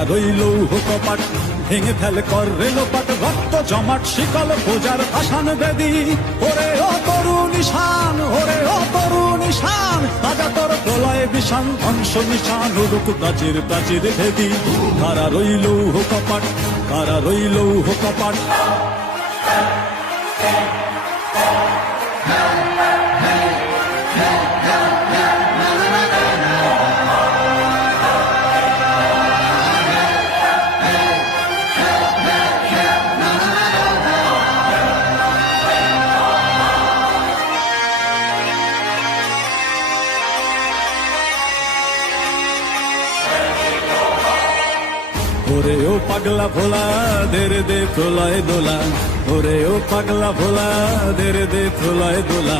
কাটা রইল কপাট, ভেঙে ফেলে কর রেলোপাট, রক্ত জমাট শিকল পূজার ভাসান বেদি। ওরে ও তরুণ ঈশান, ওরে ও তরুণ ঈশান, তাজা তোর প্রলয় বিষান, ধ্বংস নিশান উড়ুক প্রাচীর প্রাচীর ভেদি। কারা রইল কপাট, কারা রইল কপাট। ওরে ও পাগলা ভোলা দেরে দে প্রলয় দোলা, ওরে ও পাগলা ভোলা দেরে দে প্রলয় দোলা।